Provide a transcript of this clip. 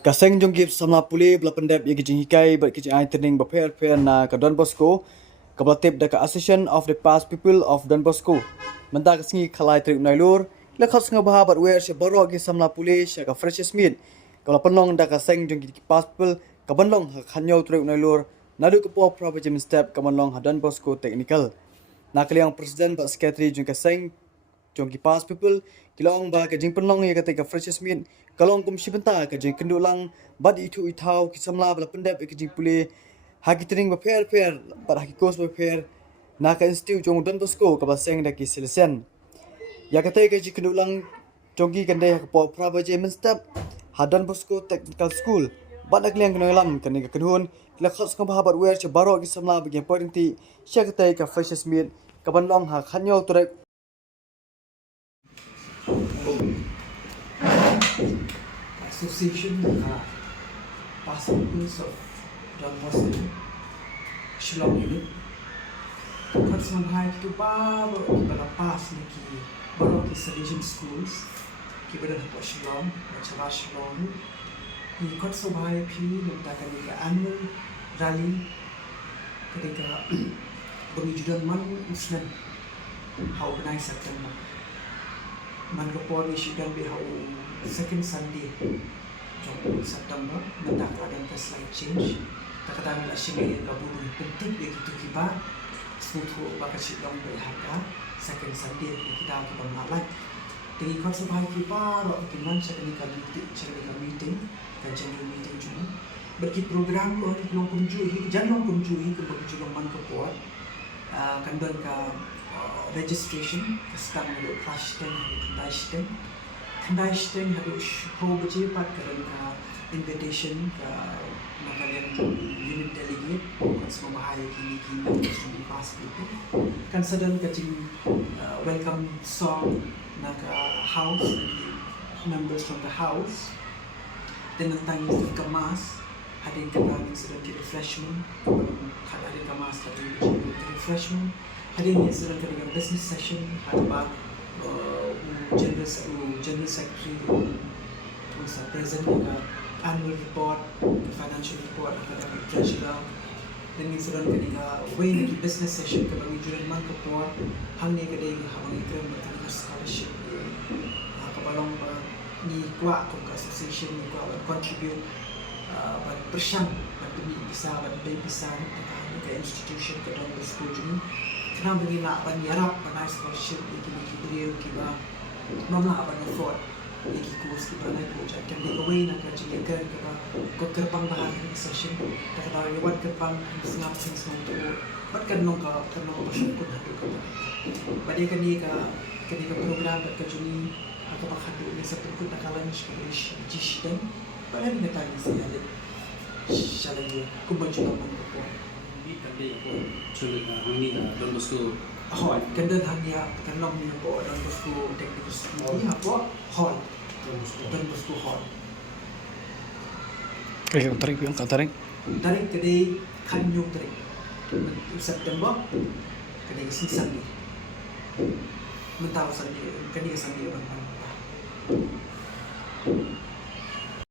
Kaseng Jingiakynduh Samla Pule bela pendep yang Jingiakynduh berkecai training berfair na ke Don Bosco kebela tip dekat Association of the Past People of Don Bosco. Mentah kesengi kalai trik nailur lekat senga bahabat wer se barok gi Samla Pule se ka freshest meat kebela penong dak Kaseng Jingiakynduh Past People kabanlong khanyau trik nailur nadu kepo province step kabanlong Don Bosco technical. Nakaliang presiden bak secretary Jung Kaseng Jingiakynduh Past People kilong ba ke jing penlong ya kata ka freshest meat kalong kum sibenta ke Jingiakynduh lang bad itu itau ki Samla bela pendep ke jing Pule haki training ba fair bar haki course ba fair na ka institute jong Don Bosco ka baseng da ki silsen ya kata ke Jingiakynduh lang jonggi kan deh po prabaje menstep ha Don Bosco Technical School bad nak liang kenolam kan ka kenhun la khos ka bahabat wer che baro ki Samla bagi point ti sya kata ka freshest meat ka banlong ha khanyo turek Association Past Peoples of Don Bosco Shillong Unit kat sampai tu baru kita pas ni ki baru ki selection schools ki berada di Shillong macam Shillong ni kat sampai pi mengatakan ni annual rally ketika berwujudan man Muslim how organize September man report issue dan how second Sunday jom September mendak ada slide change tak kata nak share kabur penting dia itu kibar semua bakal sidang berharga second Sunday kita akan mengalami dari konsep kibar dengan second meeting dan general meeting cuma bagi program orang belum kunjungi jangan kunjungi ke bagi man kepot kan dan ke registration sekarang ada flash dan Kandaichten harus baca pat kerana invitation ke makalian unit delegate semua bahaya kini di past itu kan sedang kecing welcome song nak house members from the house dengan tangis kemas ada yang kena sedang di refreshment ada kemas ada refreshment ada yang sedang kena business session ada General Secretary was present in the annual report, the financial report, academic treasurer. Then we saw the way in the business session, the Nigerian month report, how many days have we given scholarship, kabalong ni kuat untuk association ni kuat contribute, bersama, bagi bisa, bagi bisa, ke institution ke dalam school ni. Kenapa bagi nak berharap pada scholarship ini beliau kita nomlah apa effort ini course kita nak project kan di away nak kerja kan kita kerbang bahan session kita tahu lewat kerbang senap semua tu buat kan nongka bersyukur hadu kita pada kini program kerja ni atau hadu ni seperti kita kalah ni jisden pada ni kita ni saya shalai kubanjulah pun Kandai apa culik ini Don Bosco hall kandai hanya kenal ni apa Don Bosco Technical School ni apa hall Don Bosco hall tarik yang tarik kedai kanyung tarik September kedai season ni mentau Sunday kedai Sunday apa